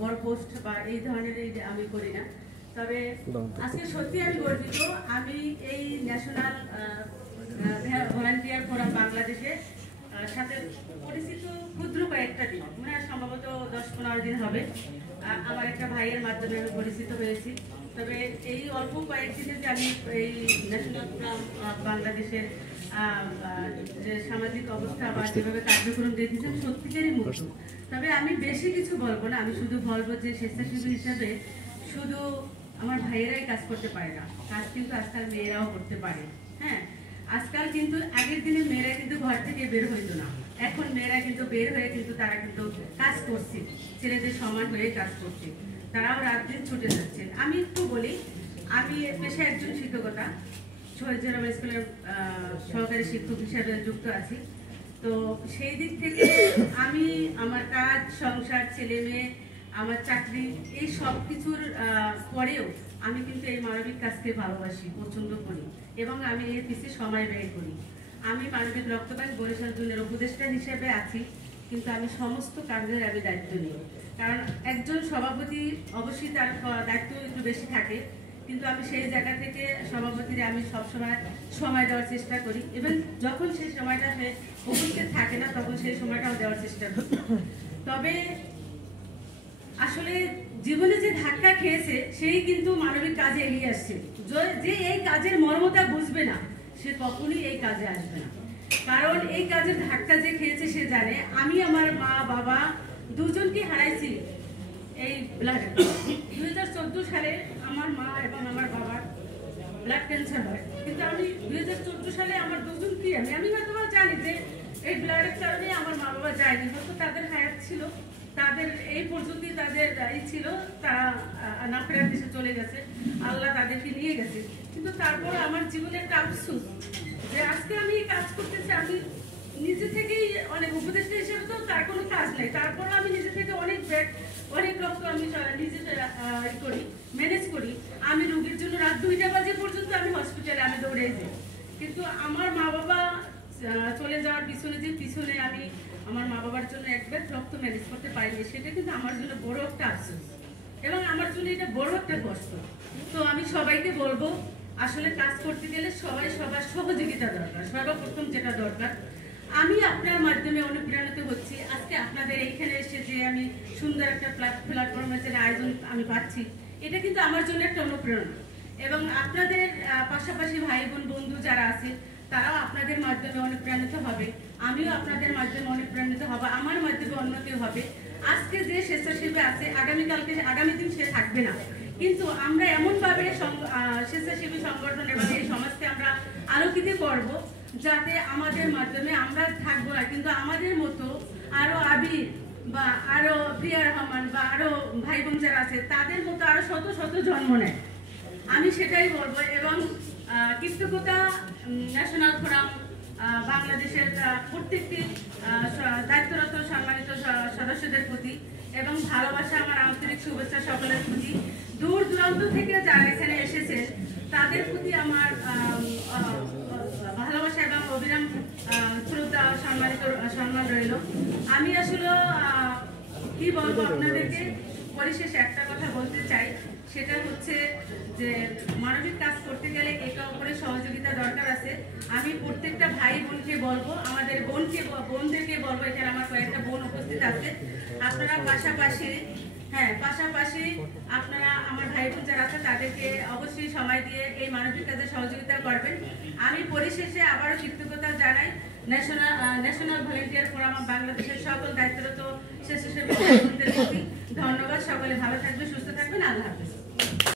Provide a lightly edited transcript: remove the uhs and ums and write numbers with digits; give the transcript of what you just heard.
বড় পোস্ট বা এই ধরনের আমি করি না। তবে আজকে সত্যি আমি গর্বিত, আমি এই ন্যাশনাল ভলান্টিয়ার ফোরাম বাংলাদেশে সাথে পরিচিত ক্ষুদ্র কয়েকটা দিন, মনে হয় সম্ভবত 10-15 দিন হবে, আমার একটা ভাইয়ের মাধ্যমে আমি পরিচিত হয়েছি। তবে এই অল্প কয়েকদিনে যে আমি এই ন্যাশনাল ফোরাম বাংলাদেশের যে সামাজিক অবস্থা বা যেভাবে কার্যক্রম দেখেছেন সত্যিকারই মুগ্ধ। তবে আমি বেশি কিছু বলবো না, আমি শুধু বলবো যে স্বেচ্ছাসেবী হিসাবে শুধু আমার ভাইয়েরাই কাজ করতে পারে না, কাজ কিন্তু আজকাল মেয়েরাও করতে পারে। হ্যাঁ, আজকাল কিন্তু আগের দিনে মেয়েরা কিন্তু ঘর থেকে বের হইতো না, এখন মেয়েরা কিন্তু বের হয়ে কিন্তু তারা কিন্তু কাজ করছে, ছেলেদের সমান হয়ে কাজ করছে, তারাও রাত দিন ছুটে যাচ্ছেন। আমি একটু বলি, আমি পেশায় একজন শিক্ষকতা, শহীদ জিয়া স্কুলের সহকারী শিক্ষক হিসাবে যুক্ত আছি। তো সেই দিক থেকে আমি আমার কাজ, সংসার, ছেলে মেয়ে, আমার চাকরি, এই সব কিছুর পরেও আমি কিন্তু এই মানবিক কাজকে ভালোবাসি, পছন্দ করি এবং আমি এর পিছিয়ে সময় ব্যয় করি। আমি মানবিক রক্ত ব্যাংক বরিশাল জোনের উপদেষ্টা হিসেবে আছি, কিন্তু আমি সমস্ত কাজের আমি দায়িত্ব নিই। কারণ একজন সভাপতি অবশ্যই তার দায়িত্ব একটু বেশি থাকে, কিন্তু আমি সেই জায়গা থেকে সভাপতির আমি সবসময় সময় দেওয়ার চেষ্টা করি, এবং যখন সেই সময়টা সে উপস্থিত থাকে না তখন সেই সময়টাও দেওয়ার চেষ্টা করি। তবে আসলে জীবনে যে ধাক্কা খেয়েছে সেই কিন্তু মানবিক কাজে এগিয়ে আসছে। যে এই কাজের মর্মতা বুঝবে না সে কখনোই এই কাজে আসবে না, কারণ এই কাজের ধাক্কা যে খেয়েছে সে জানে। আমি আমার মা বাবা দুজনকে হারাইছি এই ব্লাড। 2014 সালে আমার মা এবং আমার বাবার ব্লাড ক্যান্সার হয়, কিন্তু আমি 2014 সালে আমার দুজনকে আমি হয়তো জানি যে এই ব্লাডের কারণে আমার মা বাবা যায়নি, হয়তো তাদের হায়াত ছিল, তাদের এই পর্যন্তই তাদের ছিল, তারা না ফেরার দেশে চলে গেছে, আল্লাহ তাদেরকে নিয়ে গেছে। কিন্তু তারপর আমার জীবনে একটা আফসোস যে আজকে আমি কাজ করতেছি, আমি নিজে থেকেই অনেক উপদেষ্টা হিসেবে তো তার কোনো কাজ নেই, তারপর আমি নিজে থেকে অনেক রক্ত আমি নিজে করি, ম্যানেজ করি। আমি রোগীর জন্য রাত 2টা বাজে পর্যন্ত আমি হসপিটালে আমি দৌড়ে যাই, কিন্তু আমার মা বাবা চলে যাওয়ার পিছনে আমি আমার মা বাবার জন্য একবার রক্ত ম্যানেজ করতে পারিনি, সেটা কিন্তু আমার জন্য বড় একটা আফসোস এবং আমার জন্য এটা বড় একটা কষ্ট। তো আমি সবাইকে বলবো, আসলে কাজ করতে গেলে সবার সহযোগিতা দরকার। সর্বপ্রথম যেটা দরকার, আমি আপনার মাধ্যমে অনুপ্রাণিত হচ্ছি। আজকে আপনাদের এইখানে এসে যে আমি সুন্দর একটা প্ল্যাটফর্মের আয়োজন আমি পাচ্ছি, এটা কিন্তু আমার জন্য একটা অনুপ্রেরণা, এবং আপনাদের পাশাপাশি ভাই বোন বন্ধু যারা আছে তারাও আপনাদের মাধ্যমে অনুপ্রাণিত হবে, আমিও আপনাদের মাধ্যমে অনুপ্রাণিত হব, আমার মাধ্যমে অন্য কেউ হবে। আজকে যে স্বেচ্ছাসেবী আছে আগামী দিন সে থাকবে না, কিন্তু আমরা এমনভাবে স্বেচ্ছাসেবী সংগঠন এবং এই সমাজকে আমরা আলোকিত করব যাতে আমাদের মাধ্যমে আমরা থাকবো না, কিন্তু আমাদের মতো আরো আবির বা আরো প্রিয়া রহমান বা আরো ভাই বোন যারা আছে তাদের মতো আরো শত শত জন্ম নেয়। আমি সেটাই বলবো, এবং কৃতজ্ঞতা ন্যাশনাল ফোরাম বাংলাদেশের প্রত্যেকটি দায়িত্বরত সম্মানিত সদস্যদের প্রতি, এবং ভালোবাসা আমার আন্তরিক শুভেচ্ছা সকলের প্রতি। দূর দূরান্ত থেকে যারা এখানে এসেছে তাদের প্রতি আমার ভালোবাসা এবং অবিরাম শ্রদ্ধা সম্মান রইল। আমি আসলে কি বলবো আপনাদেরকে, পরিশেষে একটা কথা বলতে চাই, সেটা হচ্ছে যে মানবিক কাজ করতে গেলে একে অপরের সহযোগিতা দরকার আছে। আমি প্রত্যেকটা ভাই বোনকে বলবো, আমাদের বোনদেরকে বলবো, এখানে আমার কয়েকটা বোন উপস্থিত আছে, আপনারা পাশাপাশি আপনারা আমার ভাই বোন যারা আছে তাদেরকে অবশ্যই সময় দিয়ে এই মানবিক কাজে সহযোগিতা করবেন। আমি পরিশেষে আবারও কৃতজ্ঞতা জানাই ন্যাশনাল ভলান্টিয়ার ফোরাম বাংলাদেশের সকল দায়িত্বরত স্বেচ্ছাসেবী প্রতি। ধন্যবাদ, সকলে ভালো থাকবেন, সুস্থ থাকবেন, আল্লাহ হাফেজ।